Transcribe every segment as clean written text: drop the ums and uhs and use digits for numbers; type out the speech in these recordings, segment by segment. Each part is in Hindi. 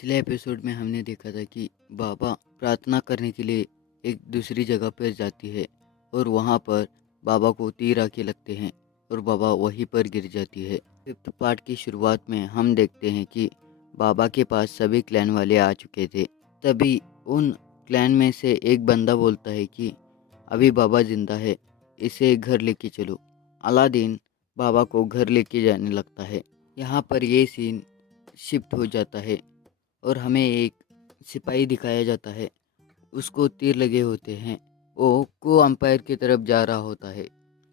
पिछले एपिसोड में हमने देखा था कि बाबा प्रार्थना करने के लिए एक दूसरी जगह पर जाती है और वहाँ पर बाबा को तीर आके लगते हैं और बाबा वहीं पर गिर जाती है। फिफ्थ पार्ट की शुरुआत में हम देखते हैं कि बाबा के पास सभी क्लैन वाले आ चुके थे। तभी उन क्लैन में से एक बंदा बोलता है कि अभी बाबा जिंदा है, इसे घर लेके चलो। अलादीन बाबा को घर लेके जाने लगता है। यहाँ पर ये सीन शिफ्ट हो जाता है और हमें एक सिपाही दिखाया जाता है। उसको तीर लगे होते हैं। वो को अंपायर की तरफ जा रहा होता है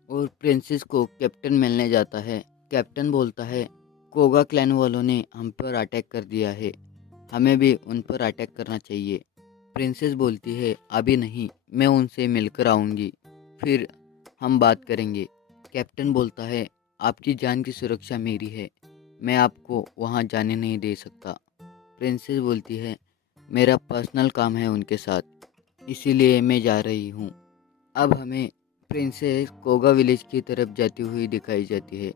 और प्रिंसेस को कैप्टन मिलने जाता है। कैप्टन बोलता है कोगा क्लैन वालों ने हम पर अटैक कर दिया है, हमें भी उन पर अटैक करना चाहिए। प्रिंसेस बोलती है अभी नहीं, मैं उनसे मिलकर आऊँगी, फिर हम बात करेंगे। कैप्टन बोलता है आपकी जान की सुरक्षा मेरी है, मैं आपको वहाँ जाने नहीं दे सकता। प्रिंसेस बोलती है मेरा पर्सनल काम है उनके साथ, इसीलिए मैं जा रही हूँ। अब हमें प्रिंसेस कोगा विलेज की तरफ जाती हुई दिखाई जाती है।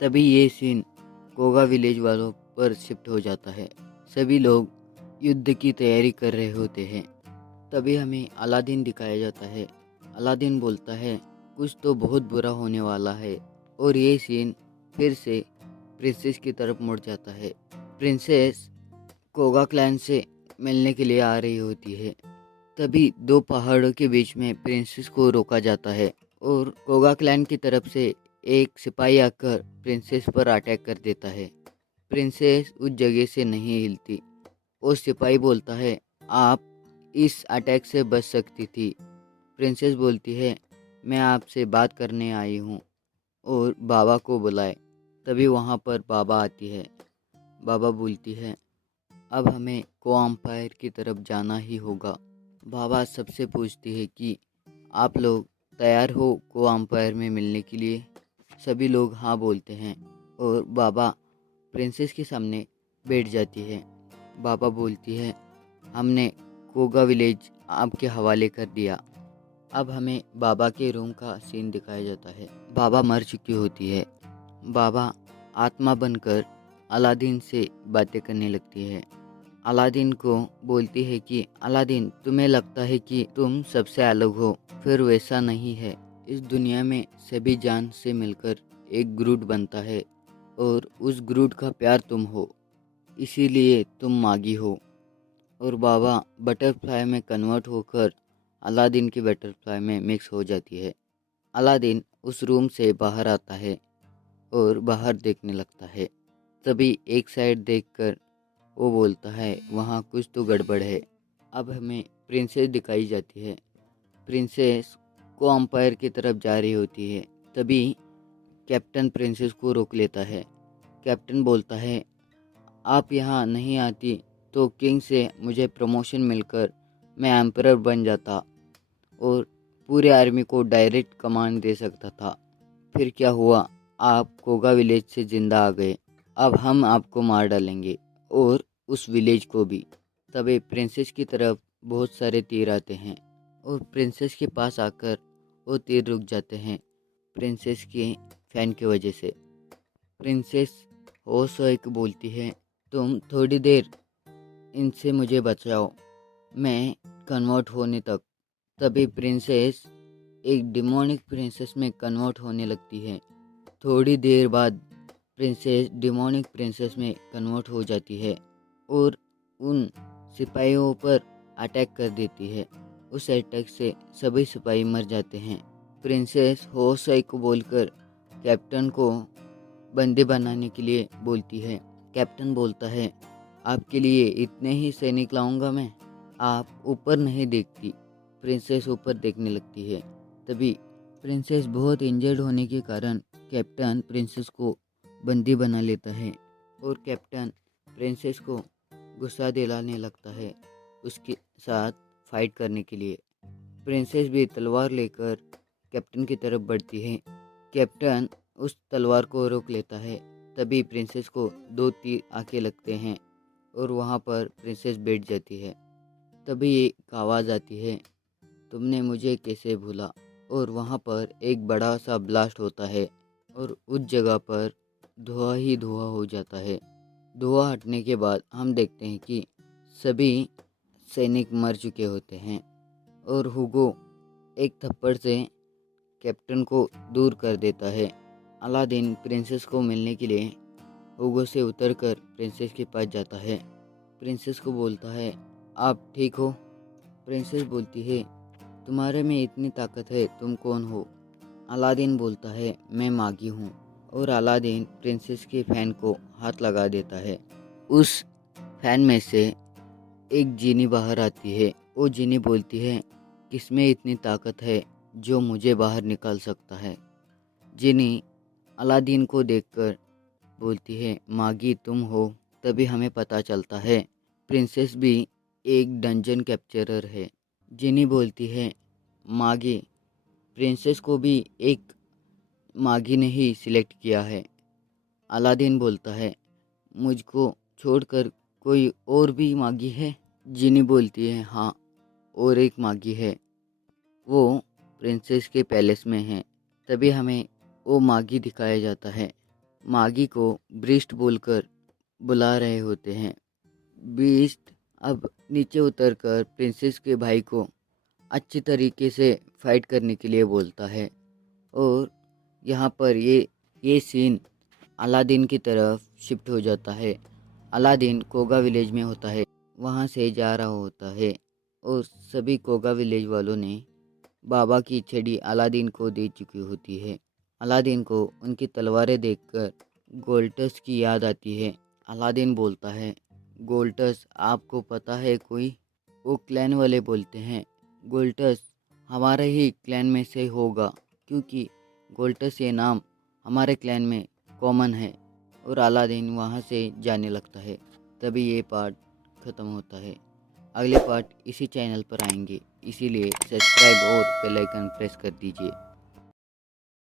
तभी ये सीन कोगा विलेज वालों पर शिफ्ट हो जाता है। सभी लोग युद्ध की तैयारी कर रहे होते हैं। तभी हमें अलादीन दिखाया जाता है। अलादीन बोलता है कुछ तो बहुत बुरा होने वाला है और ये सीन फिर से प्रिंसेस की तरफ मुड़ जाता है। प्रिंसेस कोगा क्लैन से मिलने के लिए आ रही होती है। तभी दो पहाड़ों के बीच में प्रिंसेस को रोका जाता है और कोगा क्लैन की तरफ से एक सिपाही आकर प्रिंसेस पर अटैक कर देता है। प्रिंसेस उस जगह से नहीं हिलती। वो सिपाही बोलता है आप इस अटैक से बच सकती थी। प्रिंसेस बोलती है मैं आपसे बात करने आई हूँ और बाबा को बुलाए। तभी वहाँ पर बाबा आती है। बाबा बोलती है अब हमें को अंपायर की तरफ जाना ही होगा। बाबा सबसे पूछती है कि आप लोग तैयार हो को अंपायर में मिलने के लिए। सभी लोग हाँ बोलते हैं और बाबा प्रिंसेस के सामने बैठ जाती है। बाबा बोलती है हमने कोगा विलेज आपके हवाले कर दिया। अब हमें बाबा के रूम का सीन दिखाया जाता है। बाबा मर चुकी होती है। बाबा आत्मा बनकर अलादीन से बातें करने लगती है। अलादीन को बोलती है कि अलादीन तुम्हें लगता है कि तुम सबसे अलग हो, फिर वैसा नहीं है। इस दुनिया में सभी जान से मिलकर एक ग्रूट बनता है और उस ग्रूट का प्यार तुम हो, इसीलिए तुम मागी हो। और बाबा बटरफ्लाई में कन्वर्ट होकर अलादीन की बटरफ्लाई में मिक्स हो जाती है। अलादीन उस रूम से बाहर आता है और बाहर देखने लगता है। तभी एक साइड देखकर वो बोलता है वहाँ कुछ तो गड़बड़ है। अब हमें प्रिंसेस दिखाई जाती है। प्रिंसेस को अंपायर की तरफ जा रही होती है। तभी कैप्टन प्रिंसेस को रोक लेता है। कैप्टन बोलता है आप यहाँ नहीं आती तो किंग से मुझे प्रमोशन मिलकर मैं एम्परर बन जाता और पूरे आर्मी को डायरेक्ट कमांड दे सकता था। फिर क्या हुआ, आप कोगा विलेज से जिंदा आ गए। अब हम आपको मार डालेंगे और उस विलेज को भी। तभी प्रिंसेस की तरफ बहुत सारे तीर आते हैं और प्रिंसेस के पास आकर वो तीर रुक जाते हैं प्रिंसेस के फैन की वजह से। प्रिंसेस होशोक बोलती है तुम थोड़ी देर इनसे मुझे बचाओ, मैं कन्वर्ट होने तक। तभी प्रिंसेस एक डिमोनिक प्रिंसेस में कन्वर्ट होने लगती है। थोड़ी देर बाद प्रिंसेस डिमोनिक प्रिंसेस में कन्वर्ट हो जाती है और उन सिपाहियों पर अटैक कर देती है। उस अटैक से सभी सिपाही मर जाते हैं। प्रिंसेस होशोई को बोलकर कैप्टन को बंदी बनाने के लिए बोलती है। कैप्टन बोलता है आपके लिए इतने ही सैनिक लाऊंगा मैं, आप ऊपर नहीं देखती। प्रिंसेस ऊपर देखने लगती है। तभी प्रिंसेस बहुत इंजर्ड होने के कारण कैप्टन प्रिंसेस को बंदी बना लेता है और कैप्टन प्रिंसेस को गुस्सा दिलाने लगता है उसके साथ फाइट करने के लिए। प्रिंसेस भी तलवार लेकर कैप्टन की तरफ बढ़ती है। कैप्टन उस तलवार को रोक लेता है। तभी प्रिंसेस को दो तीर आके लगते हैं और वहाँ पर प्रिंसेस बैठ जाती है। तभी एक आवाज़ आती है तुमने मुझे कैसे भूला। और वहाँ पर एक बड़ा सा ब्लास्ट होता है और उस जगह पर धुआं ही धुआं हो जाता है। धुआं हटने के बाद हम देखते हैं कि सभी सैनिक मर चुके होते हैं और हुगो एक थप्पड़ से कैप्टन को दूर कर देता है। अलादीन प्रिंसेस को मिलने के लिए हुगो से उतरकर प्रिंसेस के पास जाता है। प्रिंसेस को बोलता है, आप ठीक हो? प्रिंसेस बोलती है, तुम्हारे में इतनी ताकत है, तुम कौन हो? अलादीन बोलता है, मैं मागी हूँ। और अलादीन प्रिंसेस के फैन को हाथ लगा देता है। उस फैन में से एक जीनी बाहर आती है। वो जीनी बोलती है, किसमें इतनी ताकत है जो मुझे बाहर निकाल सकता है? जीनी अलादीन को देखकर बोलती है, मागी तुम हो। तभी हमें पता चलता है प्रिंसेस भी एक डंजन कैप्चरर है। जीनी बोलती है, मागी प्रिंसेस को भी एक मागी ने ही सिलेक्ट किया है। अलादीन बोलता है, मुझको छोड़कर कोई और भी मागी है? जीनी बोलती है, हाँ, और एक मागी है, वो प्रिंसेस के पैलेस में है। तभी हमें वो मागी दिखाया जाता है। मागी को ब्रीस्ट बोलकर बुला रहे होते हैं। बीस्ट अब नीचे उतरकर प्रिंसेस के भाई को अच्छी तरीके से फाइट करने के लिए बोलता है। और यहाँ पर ये सीन अलादीन की तरफ शिफ्ट हो जाता है। अलादीन कोगा विलेज में होता है, वहाँ से जा रहा होता है और सभी कोगा विलेज वालों ने बाबा की छड़ी अलादीन को दे चुकी होती है। अलादीन को उनकी तलवारें देखकर गोल्टस की याद आती है। अलादीन बोलता है, गोल्टस आपको पता है कोई? वो क्लैन वाले बोलते हैं, गोल्टस हमारे ही क्लैन में से होगा, क्योंकि गोल्टस ये नाम हमारे क्लैन में कॉमन है। और अलादीन वहाँ से जाने लगता है। तभी ये पार्ट ख़त्म होता है। अगले पार्ट इसी चैनल पर आएंगे, इसीलिए सब्सक्राइब और बेल आइकन प्रेस कर दीजिए।